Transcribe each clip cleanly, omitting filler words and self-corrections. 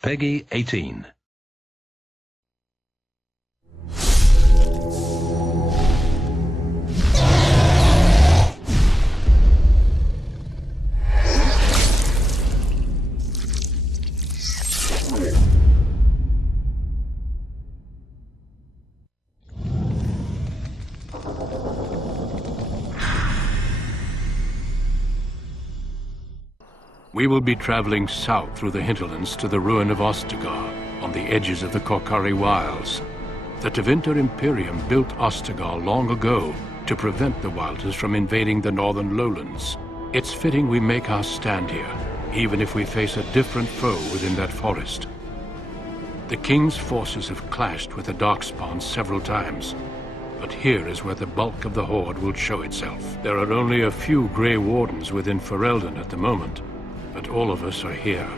Peggy 18. We will be traveling south through the hinterlands to the ruin of Ostagar, on the edges of the Korkari Wilds. The Tevinter Imperium built Ostagar long ago to prevent the Wilders from invading the northern lowlands. It's fitting we make our stand here, even if we face a different foe within that forest. The King's forces have clashed with the Darkspawn several times, but here is where the bulk of the Horde will show itself. There are only a few Grey Wardens within Ferelden at the moment, but all of us are here.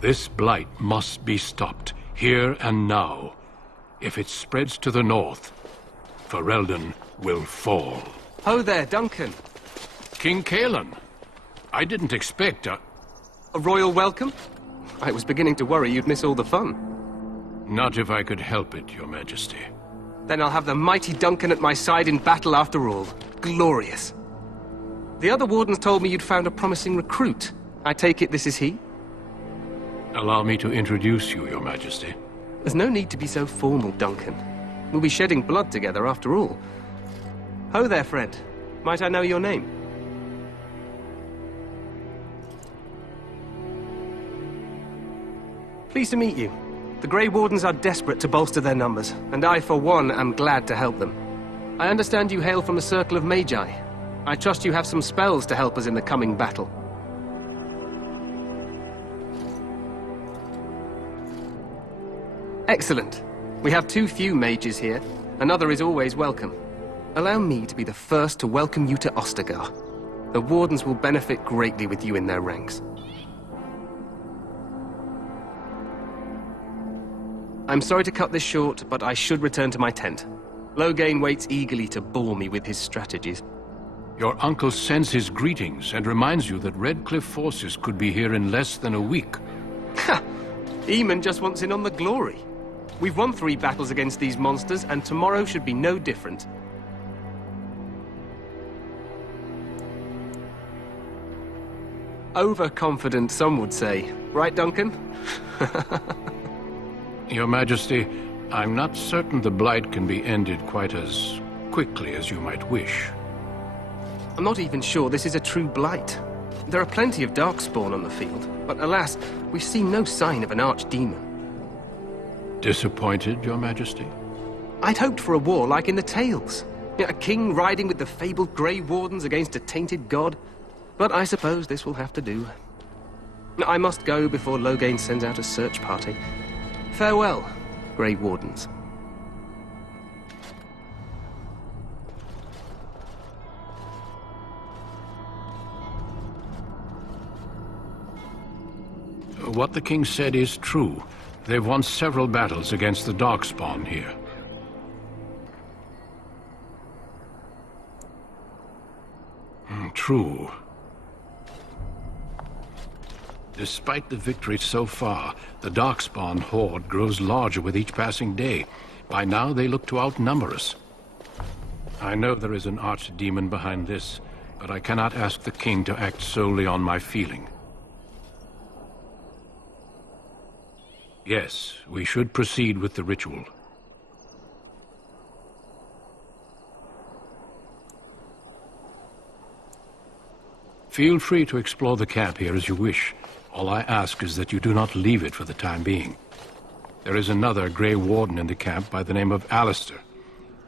This blight must be stopped, here and now. If it spreads to the north, Ferelden will fall. Ho there, Duncan. King Kaelan. I didn't expect a royal welcome? I was beginning to worry you'd miss all the fun. Not if I could help it, Your Majesty. Then I'll have the mighty Duncan at my side in battle after all. Glorious. The other Wardens told me you'd found a promising recruit. I take it this is he? Allow me to introduce you, Your Majesty. There's no need to be so formal, Duncan. We'll be shedding blood together after all. Ho there, friend. Might I know your name? Pleased to meet you. The Grey Wardens are desperate to bolster their numbers, and I, for one, am glad to help them. I understand you hail from the Circle of Magi. I trust you have some spells to help us in the coming battle. Excellent. We have too few mages here. Another is always welcome. Allow me to be the first to welcome you to Ostagar. The Wardens will benefit greatly with you in their ranks. I'm sorry to cut this short, but I should return to my tent. Loghain waits eagerly to bore me with his strategies. Your uncle sends his greetings and reminds you that Redcliffe forces could be here in less than a week. Ha! Eamon just wants in on the glory. We've won 3 battles against these monsters, and tomorrow should be no different. Overconfident, some would say. Right, Duncan? Your Majesty, I'm not certain the blight can be ended quite as quickly as you might wish. I'm not even sure this is a true blight. There are plenty of Darkspawn on the field, but alas, we've seen no sign of an archdemon. Disappointed, Your Majesty? I'd hoped for a war like in the tales. A king riding with the fabled Grey Wardens against a tainted god. But I suppose this will have to do. I must go before Loghain sends out a search party. Farewell, Grey Wardens. What the king said is true. They've won several battles against the Darkspawn here. True. Despite the victory so far, the Darkspawn horde grows larger with each passing day. By now, they look to outnumber us. I know there is an archdemon behind this, but I cannot ask the king to act solely on my feeling. Yes, we should proceed with the ritual. Feel free to explore the camp here as you wish. All I ask is that you do not leave it for the time being. There is another Grey Warden in the camp by the name of Alistair.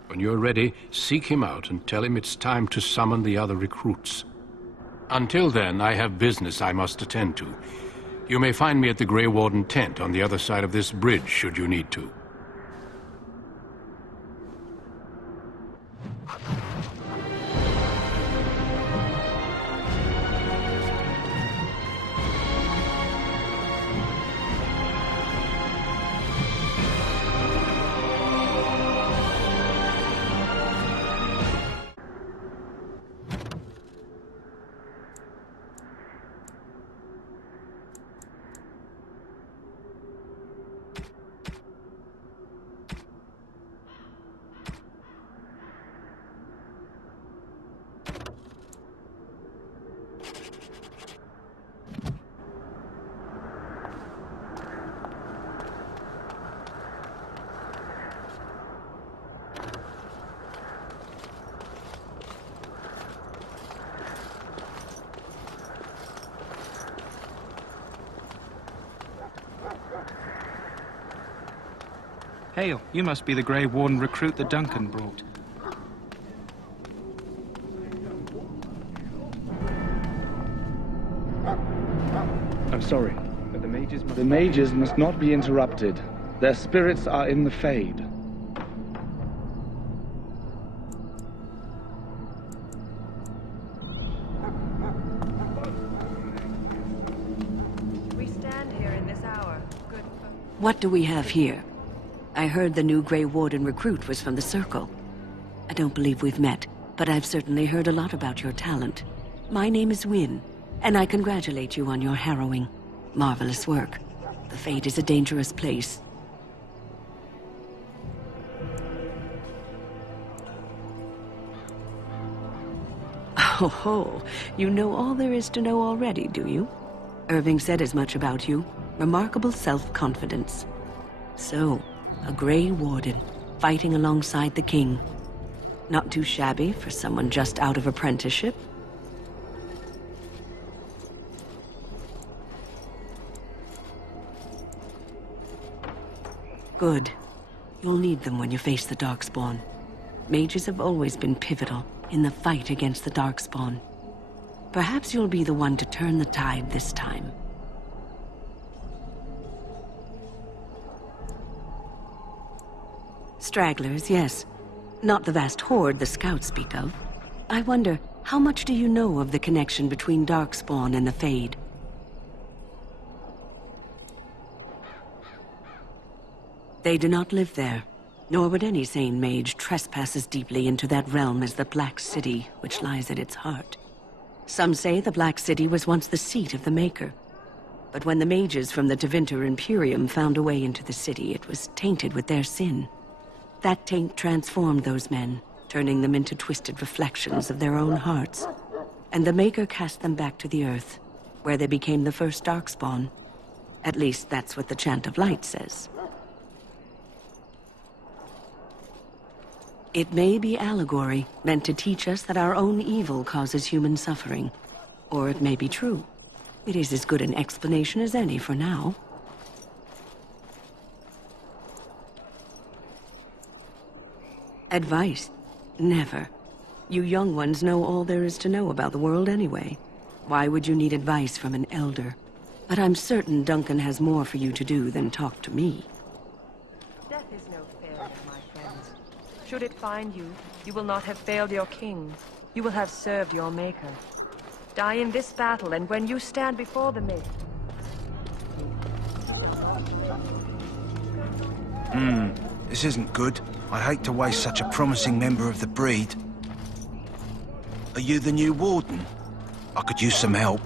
When you're ready, seek him out and tell him it's time to summon the other recruits. Until then, I have business I must attend to. You may find me at the Grey Warden tent on the other side of this bridge, should you need to. Hail, you must be the Grey Warden recruit that Duncan brought. I'm sorry, but the mages must not be interrupted. Their spirits are in the Fade. We stand here in this hour. Good. What do we have here? I heard the new Grey Warden recruit was from the Circle. I don't believe we've met, but I've certainly heard a lot about your talent. My name is Wynne, and I congratulate you on your harrowing, marvelous work. The Fade is a dangerous place. Oh, you know all there is to know already, do you? Irving said as much about you. Remarkable self-confidence. So, a Grey Warden, fighting alongside the King. Not too shabby for someone just out of apprenticeship. Good. You'll need them when you face the Darkspawn. Mages have always been pivotal in the fight against the Darkspawn. Perhaps you'll be the one to turn the tide this time. Stragglers, yes. Not the vast horde the scouts speak of. I wonder, how much do you know of the connection between Darkspawn and the Fade? They do not live there, nor would any sane mage trespass as deeply into that realm as the Black City, which lies at its heart. Some say the Black City was once the seat of the Maker. But when the mages from the Tevinter Imperium found a way into the city, it was tainted with their sin. That taint transformed those men, turning them into twisted reflections of their own hearts. And the Maker cast them back to the earth, where they became the first Darkspawn. At least that's what the Chant of Light says. It may be allegory, meant to teach us that our own evil causes human suffering. Or it may be true. It is as good an explanation as any for now. Advice? Never. You young ones know all there is to know about the world anyway. Why would you need advice from an elder? But I'm certain Duncan has more for you to do than talk to me. Death is no failure, my friends. Should it find you, you will not have failed your king. You will have served your Maker. Die in this battle, and when you stand before the Maker... This isn't good. I hate to waste such a promising member of the breed. Are you the new Warden? I could use some help.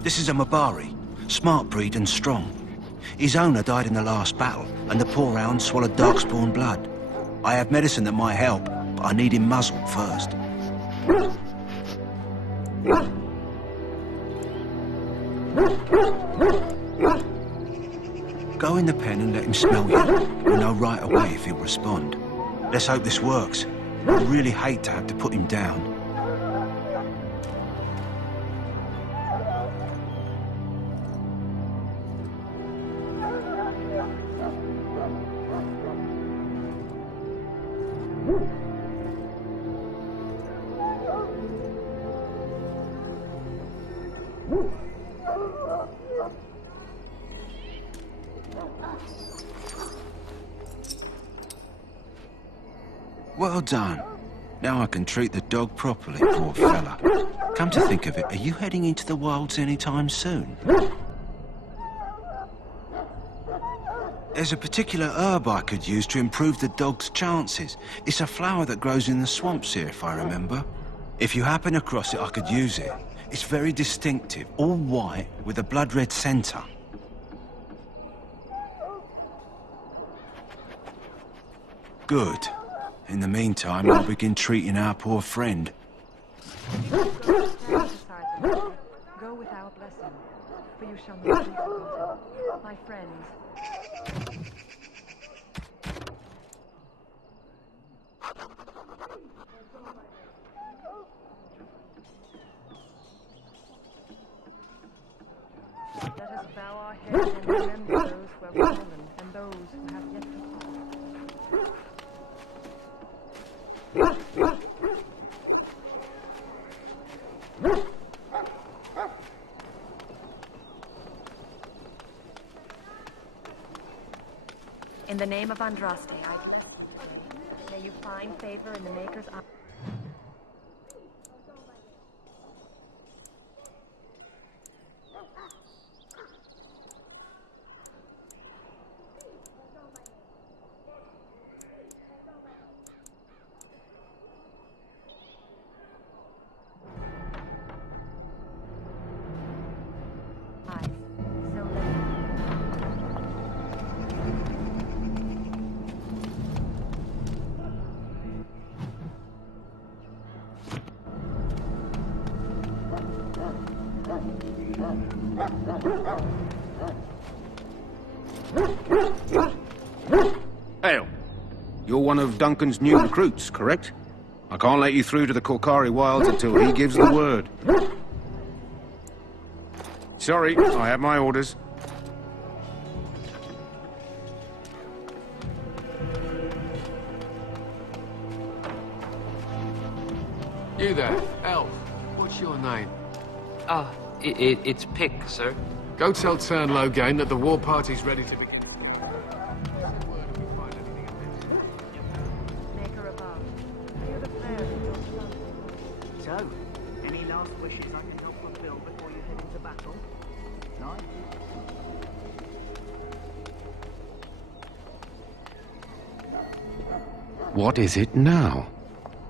This is a Mabari, smart breed and strong. His owner died in the last battle, and the poor hound swallowed Darkspawn blood. I have medicine that might help, but I need him muzzled first. Go in the pen and let him smell you. You'll know right away if he'll respond. Let's hope this works. I really hate to have to put him down. Well done. Now I can treat the dog properly, poor fella. Come to think of it, are you heading into the wilds anytime soon? There's a particular herb I could use to improve the dog's chances. It's a flower that grows in the swamps here, if I remember. If you happen across it, I could use it. It's very distinctive, all white with a blood-red centre. Good. In the meantime, I'll begin treating our poor friend. Go with our blessing, for you shall not be forgotten. My friends. Let us bow our heads and remember those who have fallen and those the name of Andraste, may you find favor in the Maker's eye. Hail. You're one of Duncan's new recruits, correct? I can't let you through to the Korkari Wilds until he gives the word. Sorry, I have my orders. You there, elf. What's your name? It's Pick, sir. Go tell Turn Loghain that the war party's ready to begin. Maker above. Hear the prayers of your son. So, any last wishes I can help fulfill before you head into battle? No? What is it now?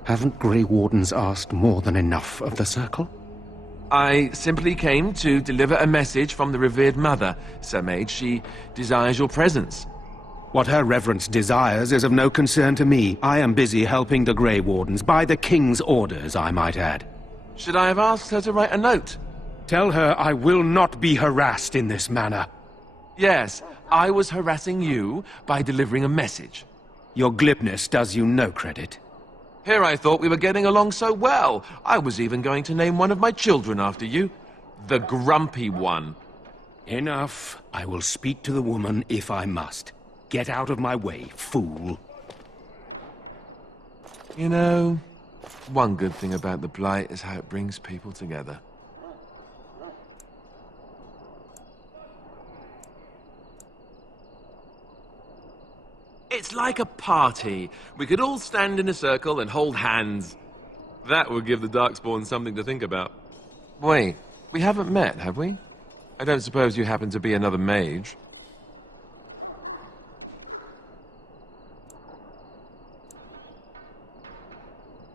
Haven't Grey Wardens asked more than enough of the Circle? I simply came to deliver a message from the revered mother, Sir Mage. She desires your presence. What her reverence desires is of no concern to me. I am busy helping the Grey Wardens, by the King's orders, I might add. Should I have asked her to write a note? Tell her I will not be harassed in this manner. Yes, I was harassing you by delivering a message. Your glibness does you no credit. Here I thought we were getting along so well. I was even going to name one of my children after you. The Grumpy One. Enough. I will speak to the woman if I must. Get out of my way, fool. You know, one good thing about the Blight is how it brings people together. It's like a party. We could all stand in a circle and hold hands. That would give the Darkspawn something to think about. Wait, we haven't met, have we? I don't suppose you happen to be another mage.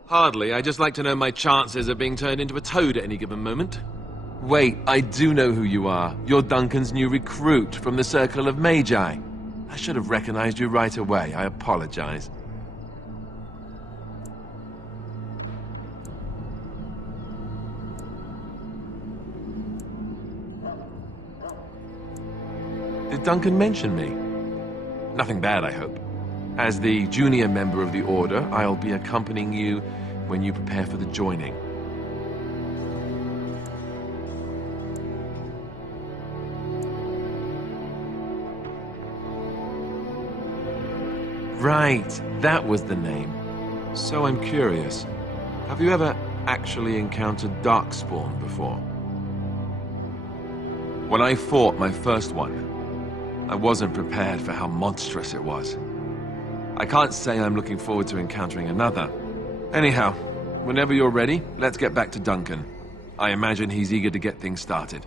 Hardly. I just like to know my chances of being turned into a toad at any given moment. Wait, I do know who you are. You're Duncan's new recruit from the Circle of Magi. I should have recognized you right away. I apologize. Did Duncan mention me? Nothing bad, I hope. As the junior member of the Order, I'll be accompanying you when you prepare for the joining. Right, that was the name. So I'm curious. Have you ever actually encountered Darkspawn before? When I fought my first one, I wasn't prepared for how monstrous it was. I can't say I'm looking forward to encountering another. Anyhow, whenever you're ready, let's get back to Duncan. I imagine he's eager to get things started.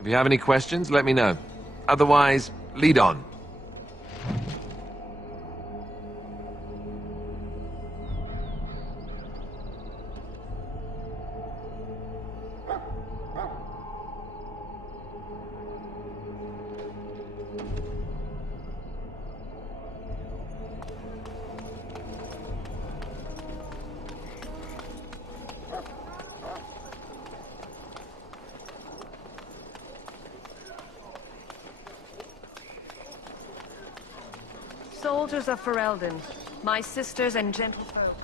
If you have any questions, let me know. Otherwise, lead on. Soldiers of Ferelden, my sisters and gentlefolk,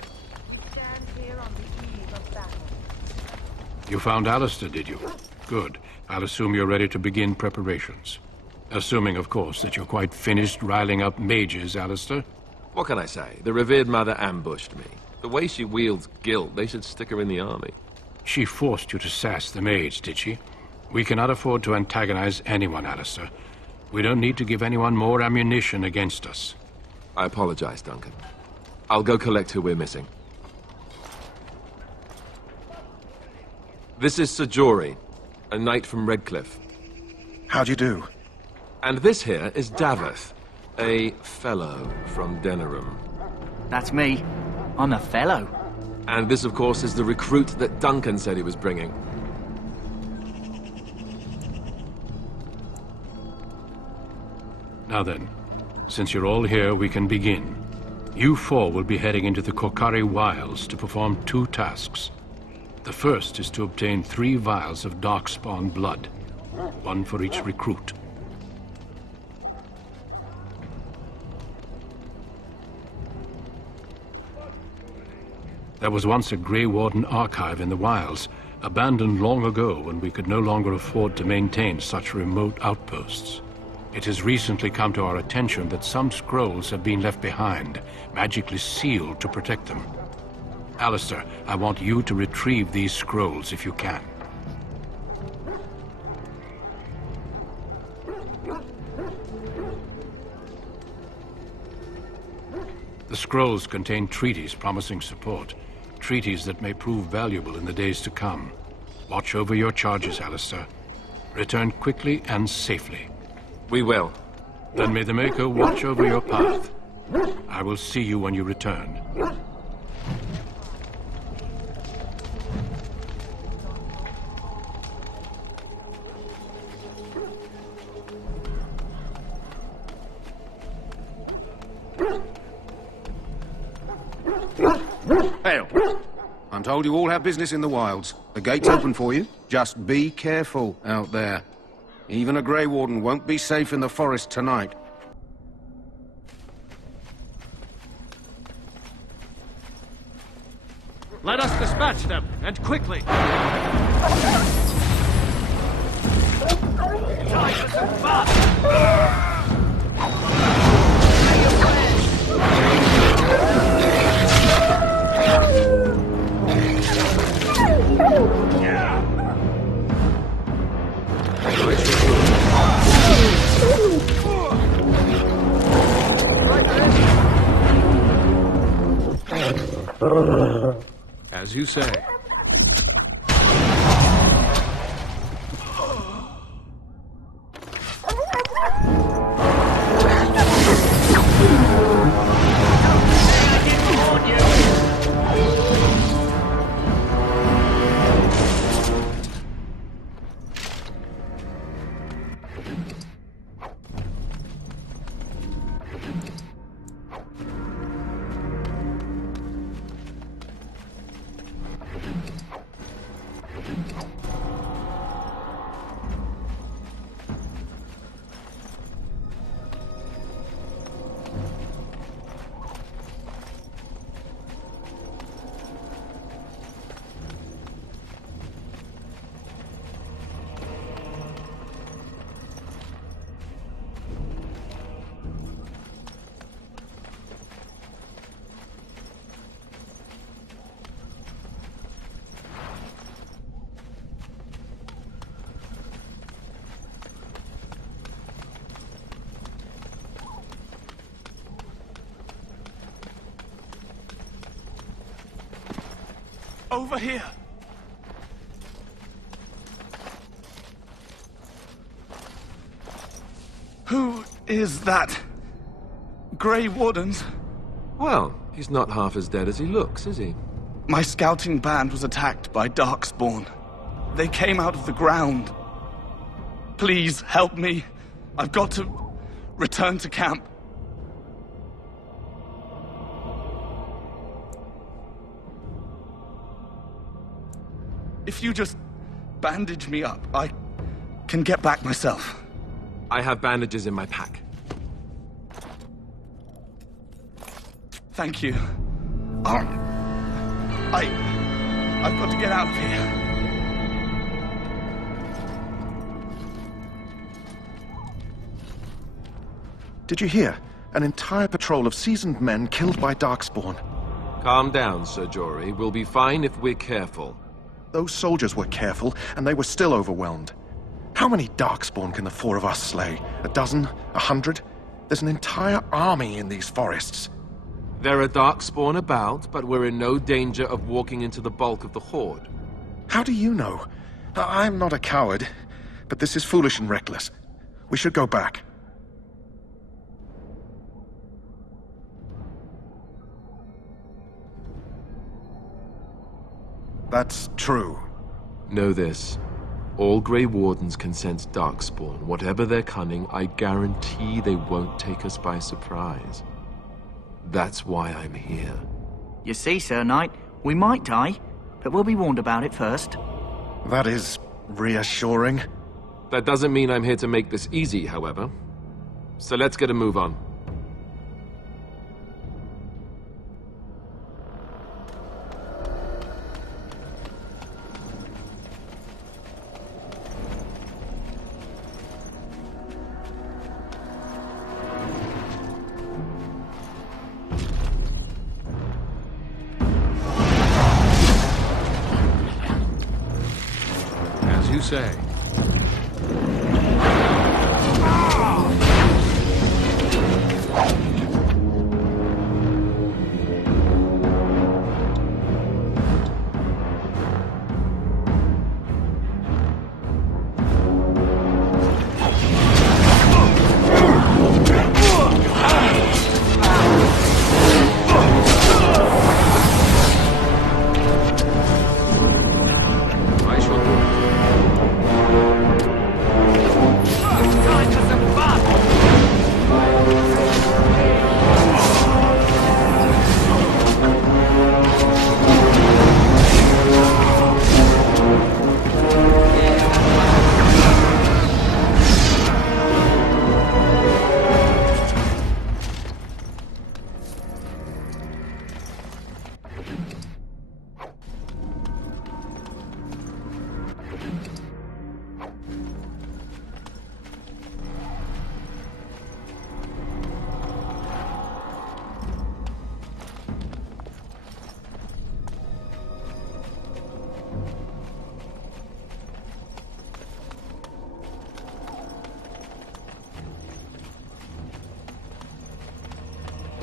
stand here on the eve of battle. You found Alistair, did you? Good. I'll assume you're ready to begin preparations. Assuming, of course, that you're quite finished riling up mages, Alistair. What can I say? The revered mother ambushed me. The way she wields guilt, they should stick her in the army. She forced you to sass the mage, did she? We cannot afford to antagonize anyone, Alistair. We don't need to give anyone more ammunition against us. I apologize, Duncan. I'll go collect who we're missing. This is Sir Jory, a knight from Redcliffe. How do you do? And this here is Daveth, a fellow from Denerim. That's me. I'm a fellow. And this, of course, is the recruit that Duncan said he was bringing. Now then, since you're all here, we can begin. You four will be heading into the Korcari Wilds to perform 2 tasks. The first is to obtain 3 vials of Darkspawn blood, 1 for each recruit. There was once a Grey Warden archive in the wilds, abandoned long ago when we could no longer afford to maintain such remote outposts. It has recently come to our attention that some scrolls have been left behind, magically sealed to protect them. Alistair, I want you to retrieve these scrolls if you can. The scrolls contain treaties promising support, treaties that may prove valuable in the days to come. Watch over your charges, Alistair. Return quickly and safely. We will. Then may the Maker watch over your path. I will see you when you return. Hail. I'm told you all have business in the wilds. The gate's open for you. Just be careful out there. Even a Grey Warden won't be safe in the forest tonight. Let us dispatch them, and quickly! As you say. Over here! Who is that? Grey Wardens? Well, he's not half as dead as he looks, is he? My scouting band was attacked by Darkspawn. They came out of the ground. Please, help me. I've got to return to camp. If you just bandage me up, I can get back myself. I have bandages in my pack. Thank you. I've got to get out of here. Did you hear? An entire patrol of seasoned men killed by Darkspawn. Calm down, Sir Jory. We'll be fine if we're careful. Those soldiers were careful, and they were still overwhelmed. How many Darkspawn can the four of us slay? A dozen? 100? There's an entire army in these forests. There are Darkspawn about, but we're in no danger of walking into the bulk of the Horde. How do you know? I'm not a coward, but this is foolish and reckless. We should go back. That's true. Know this. All Grey Wardens can sense Darkspawn. Whatever their cunning, I guarantee they won't take us by surprise. That's why I'm here. You see, Sir Knight, we might die, but we'll be warned about it first. That is reassuring. That doesn't mean I'm here to make this easy, however. So let's get a move on. As you say.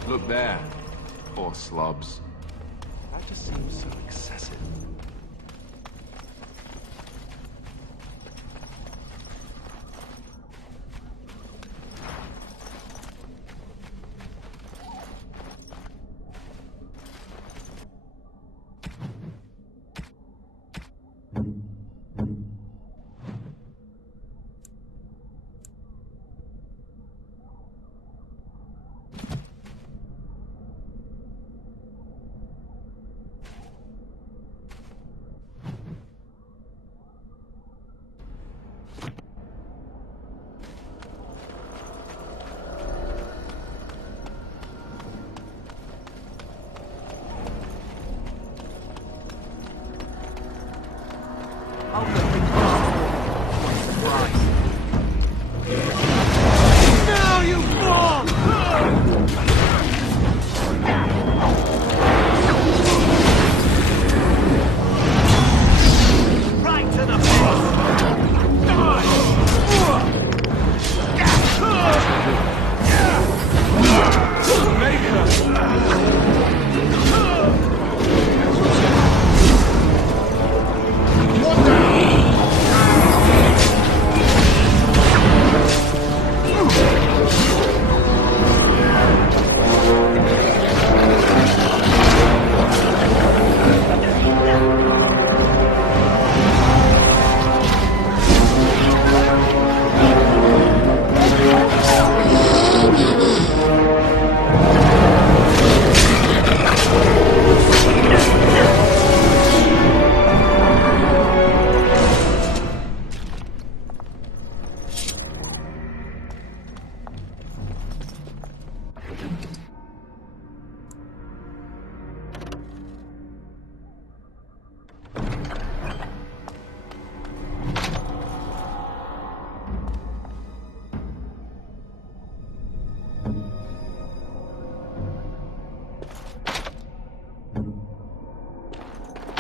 Look there. Poor slobs. That just seems so excessive.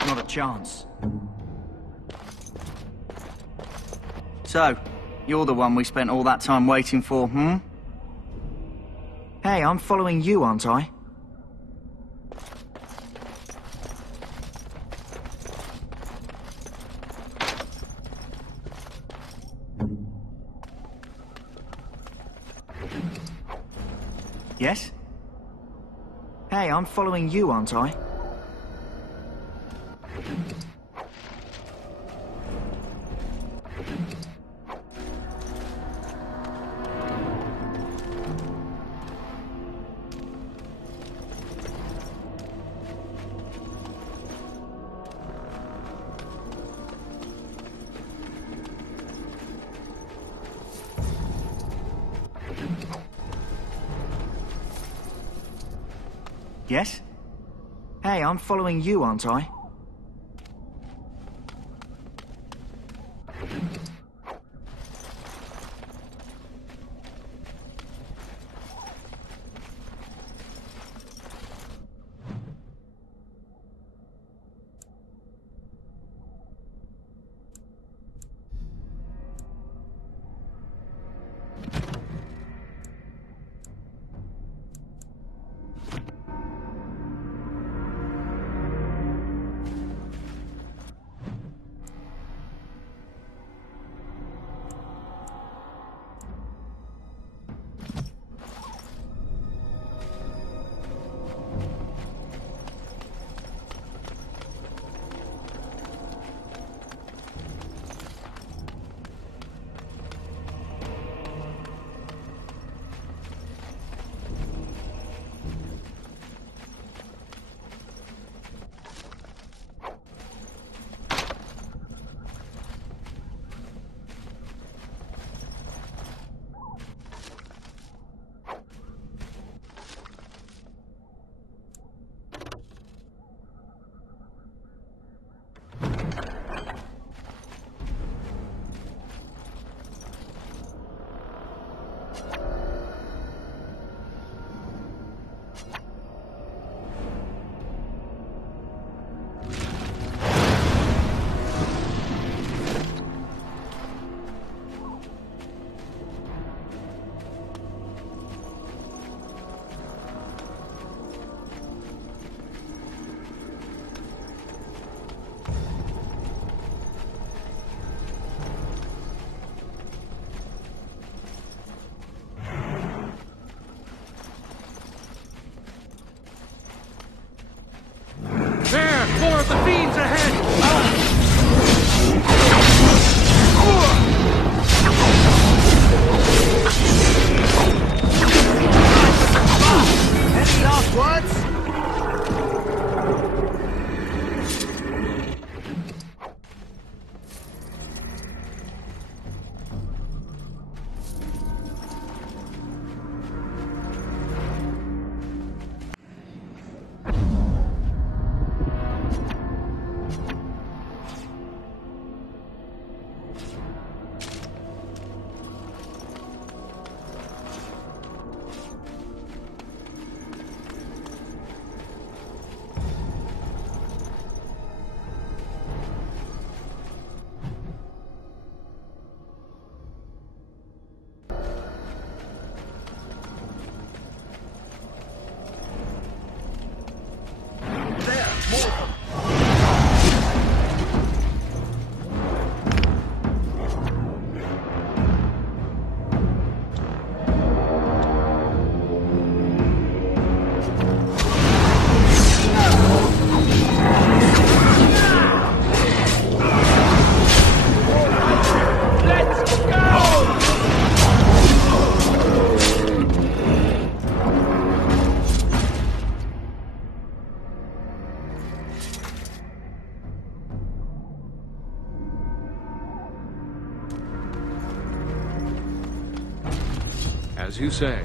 Not a chance. So, you're the one we spent all that time waiting for, hmm? Hey, I'm following you, aren't I? Yes? Hey, I'm following you, aren't I? Yes? Hey, I'm following you, aren't I? More of the fiends ahead! Any last words? As you say.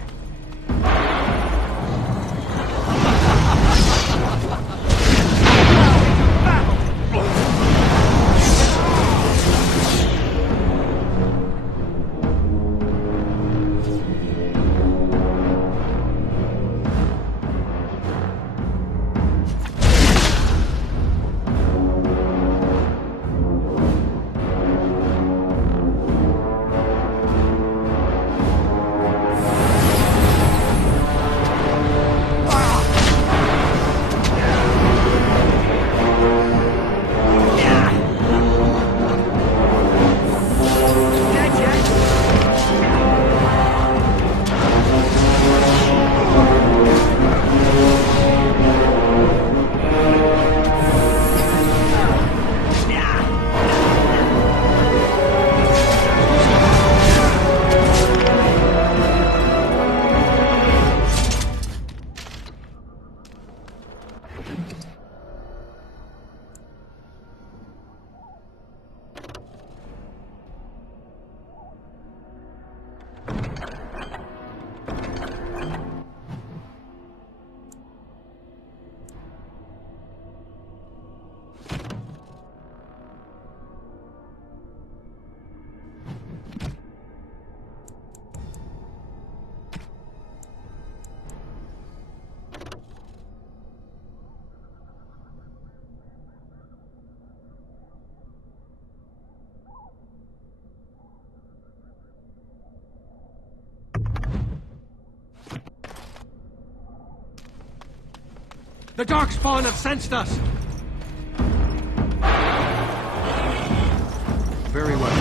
The Darkspawn have sensed us! Very well.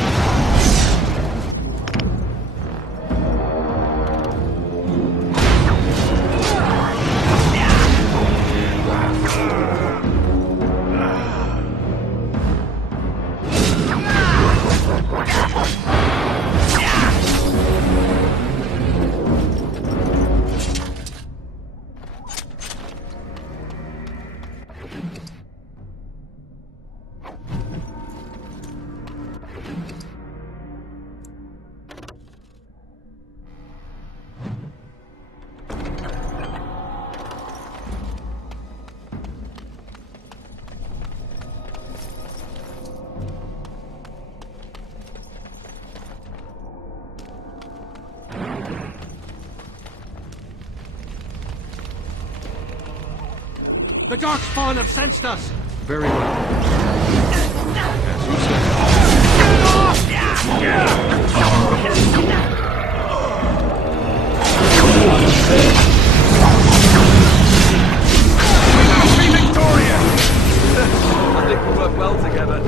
The Darkspawn have sensed us! Very well. As you Be victorious! I think we'll work well together.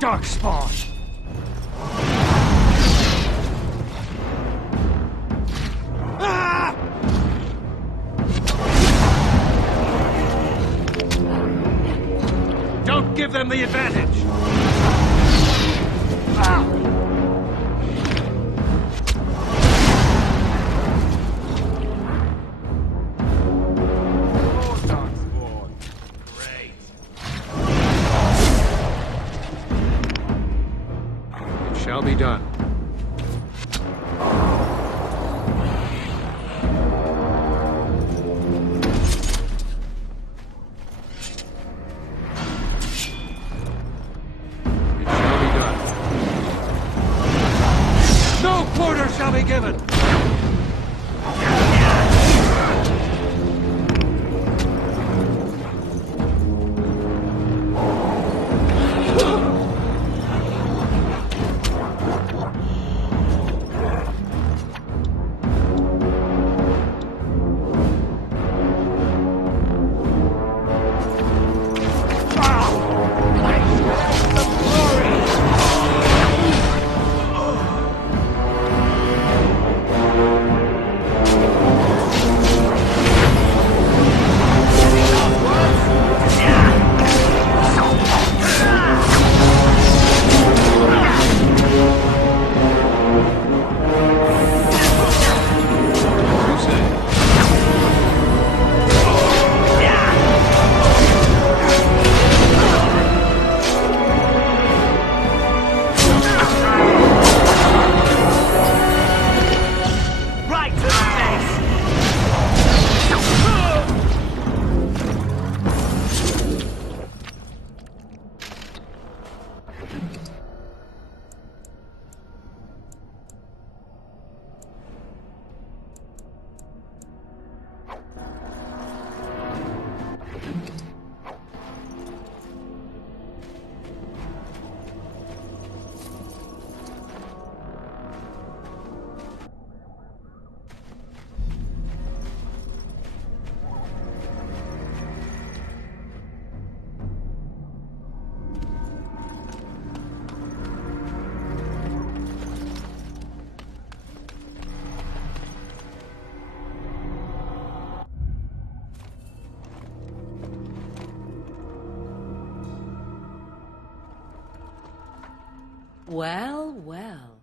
Darkspawn! Ah! Don't give them the advantage! Ah! Shall be done. It shall be done. No quarter shall be given! Well, well.